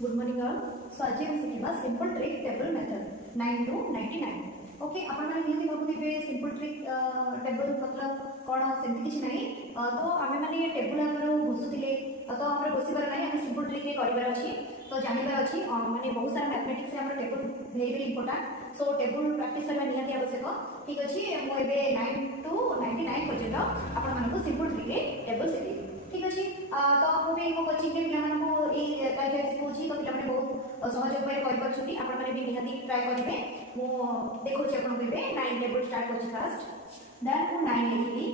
Good morning all. So आज हम शिखा simple trick table method 9 to 99। Okay आपण माने नियति भाबुथिबे सिंपल ट्रिक टेबल मतलब कोन सेमति किछ नै। तो आमे माने ये टेबल हमरो बसुथिले तो हमर बसिबार नै हम सिंपल ट्रिक रे करिबार अछि तो जानिबार अछि माने बहुत सारा मैथमेटिक्स रे हमर टेबल वेरी वेरी इंपोर्टेंट। सो टेबल प्रैक्टिस करबा नियति आवश्यक। ठीक अछि मो एबे 9 to 99 पर्यंत आपण मानको सिंपल ट्रिक रे टेबल सिखि। ठीक अछि तो मुझे मो कोचिंग के पिला मानको ए टाइप सिखौछि तो पिला माने बहुत सहज उपाय करि परछुनी। आपण माने भी निहाती ट्राई करिवे। मो देखौछि आपण केबे 9 टेबल स्टार्ट करछि फर्स्ट देन मो 9 लिखिली।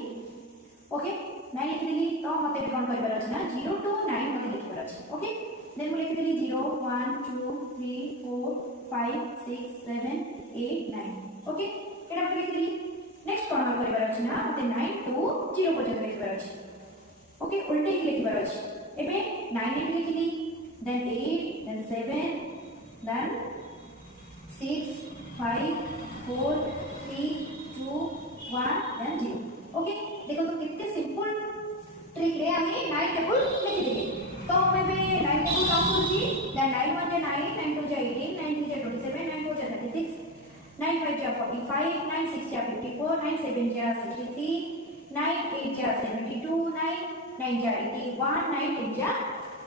ओके 9 लिखिली तो मते भी कोन करिबार अछि ना 0 to 9 मते लिखिबार अछि। ओके देन मो लिखिली 0 1 2 3 4 5 6 7 8 9। ओके एटा मते लिखिली। नेक्स्ट कोन करिबार अछि ना मते 9 to 0 पर्यंत लिखिबार अछि। ओके उल्टे ही लिखिबार अछि। एबे 9 लिखिली then 8 then 7 then 6 5 4 3 2 1 then 0। Okay देखो तो कितने सिंपल ट्रिक रे आमी 9 टेबल लिखि देली। तो मैं बे 9 टेबल काउंट करूची देन 9 1 9 9 2 18 9 2 27 9 4 36 9 5 45 9 6 54 9 7 63 9 8 72 9 9 जा 81 9 10 जा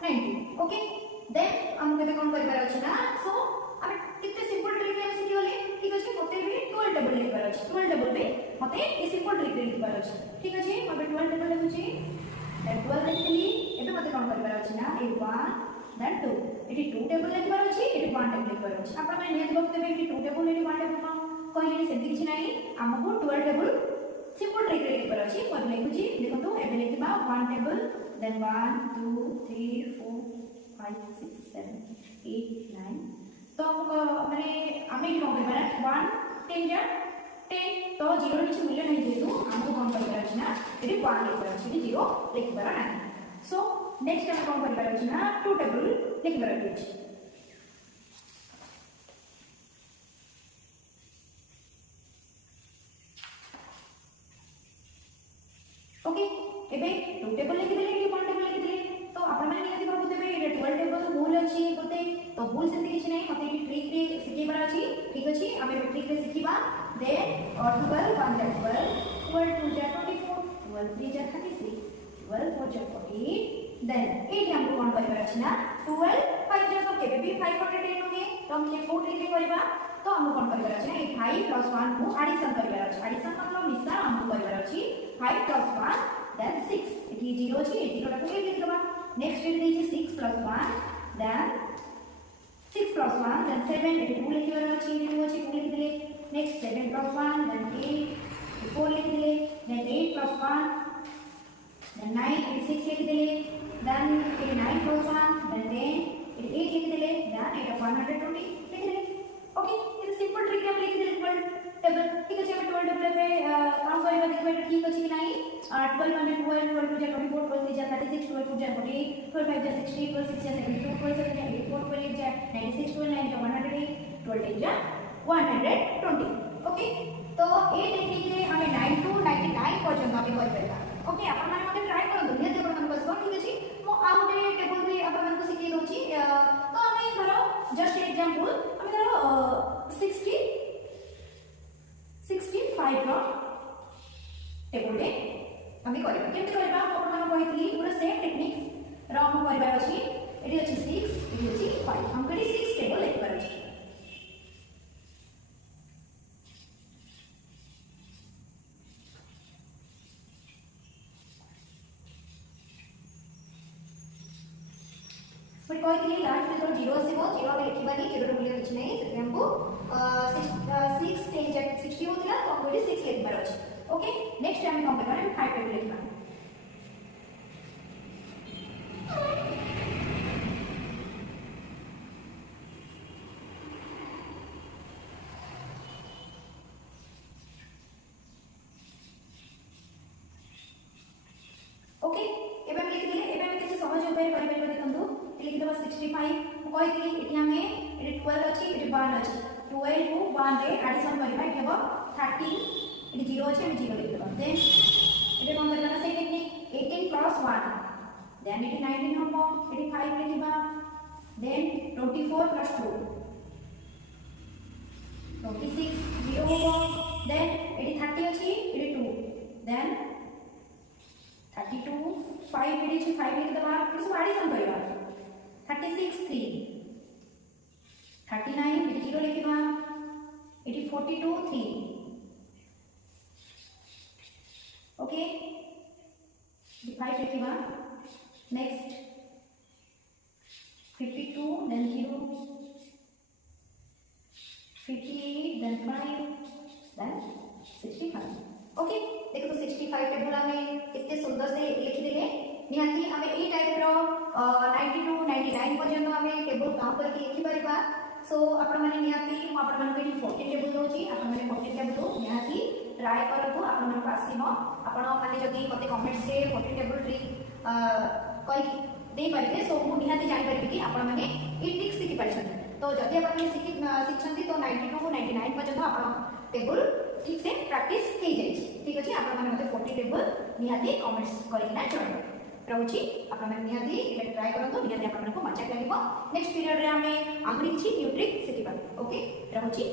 90। ओके देन हम केबे कोन करिबार अछि ना। सो हम कितने सिंपल ट्रिक रे सिखि गले। ठीक अछि मते भी 12 टेबल लिखबार अछि। 12 टेबल में मते ए सिंपल ट्रिक रे लिखबार अछि। ठीक अछि हम 12 टेबल लिखुची देन 12 लिखली। एबे मते कोन करिबार अछि ना ए 1 देन 2 एटी 2 टेबल लिखबार अछि एटी 1 टेबल लिखबार अछि। आपण माने नियत बक देबे एटी 2 टेबल एटी 1 टेबल कहिली सेति किछ नै हमको 12 टेबल सिंपल ट्रिक रे लिखबार अछि। पर लिखुची देखंतु एबे लिखबा 1 टेबल देन 1 2 3 4 5 6 7 8 9। तो माने आमे कोन करबा 1 10 जा 10 तो 0 किछ मूल्य नै जेतु हमको कोन करबा अछि ना एटी 1 लिखबार अछि 0 लिखबार नै। सो नेक्स्ट हम कोन करबा अछि ना 2 टेबल लिखबार अछि। ओके एबे 2 टेबल लिखि देले कि 1 टेबल लिखि देले तो आपण माने नियति भाबु देबे एटा 12 टेबल भूल अछि बोते तो भूल सेति किछ नै मते एटी ट्रिक रे सिखिबार अछि। ठीक अछि आमे ट्रिक रे सिखिबा देन 12 1 जा 12 12 2 जा 24 12 3 जा 36 12 4 जा 48 देन 8 हमको कोन करिबार अछि ना 12 5 जा तो केबे भी 510 होगे तो हम ये 4 ट्रिक रे करबा तो हम कोन करिबार अछि ना 5 plus 1 को एडिशन करिबार अछि। एडिशन मतलब मिश्रण हमको करिबार अछि 5 plus 1 then 6 एटी 0 अछि 0 टाको लिख देबा। Next eighty 6 plus 1 then 6 plus 1 then 7 eighty 2 लिखिबार अछि 2 अछि 2 लिख देले। नेक्स्ट 7 plus 1 then 8 4 लिख देले then 8 plus 1 then 9 एटी 6 लिख देले then 9 plus 1 then 10 एटी 8 लिख देले then 8 120 लिख देले। ओके ये सिंपल ट्रिक हम लिख देले 12 टेबल। ठीक अछि हम 12 टेबल पे काम करबा देखबा ठीक अछि कि नै 12 1 12 12 2 जा 24 12 3 जा 36 12 4 जा 48 12 5 जा 60 12 6 जा 72 12 7 जा 84 12 8 जा 96 12 9 जा 108 12 8 जा 120। ओके तो ए टेक्निक रे हमें 9 to 99 पर्यंत हम कर परबा। ओके आपण माने मते ट्राई करन दुनिया टेबल मन बसबो। ठीक अछि मो आउट टेबल रे आपण मन को सिखै दोछि। तो हमें धरो जस्ट एग्जांपल हमें धरो 65 रो टेबल रे हमें करबा केमति करबा आपण मन कहितली पूरा सेम टेक्निक रो हम करबा अछि। एटी अछि 6 एटी अछि 5 हम करी 6 टेबल लिखबार अछि। पर कहितली लास्ट में तो 0 आसीबो 0 हम लिखबानी 0 रो मूल्य किछ नै से हमको 6 10 जा 60 होतिला तो हम 6 लिखबार अछि। ओके नेक्स्ट हम कोन करबा 5 टेबल लिखबा। ओके एबे हम लिख दिले। एबे हम किछ सहज उपाय करि परबा देखंतु लिख देबा 65 कहितली एठी हमें एटी 12 अछि एटी 1 अछि 12 को 1 रे एडिशन करबा एठी हेबो 30 एटी 0 अछि हम 0 लिख देबा। देन एबे कोन करबा से टेक्निक 18 plus 1 then एटी 19 हमो एटी 5 लिखबा देन 24 plus 2 26 0 होगा देन एटी 30 अछि एटी 2 देन 32 5 एटी अछि 5 लिख दबा फिर सब एडिशन करबा 36 3 39 एटी 0 लिखबा एटी 42 3 ओके 5 लिखबा next 52 then 0 58 then 5 then 65 okay देखो तो 65 टेबल हमें कितने सुंदर से लिख देले निहाती हमें ए टाइप रो 92 99 पर्यंत हमें टेबल काउंट करके लिखि परबा सो आपण माने निहाती हम आपण माने 40 टेबल दोची आपण माने 40 टेबल निहाती ट्राई करबो आपण माने आसीनो आपण खाली जदी मते कमेंट्स रे 40 टेबल ट्रिक कहि दे पारे सो मु निहाती जानि परबे कि आपण माने ई ट्रिक सिखि पाछन तो जदी आपण शिखछंती तो 92 99 पर्यंत आपण टेबल ठीक से प्रैक्टिस हे जाई ठीक अछि आपण माने मते 40 टेबल निहाती कमेंट्स करिना जॉइन रहउची आपण माने निहाती एटा ट्राई करंतो निहाती आपण को मजा लागबो नेक्स्ट पीरियड रे हमें आगरी किछि न्यू ट्रिक सिखिबा ओके रहउची।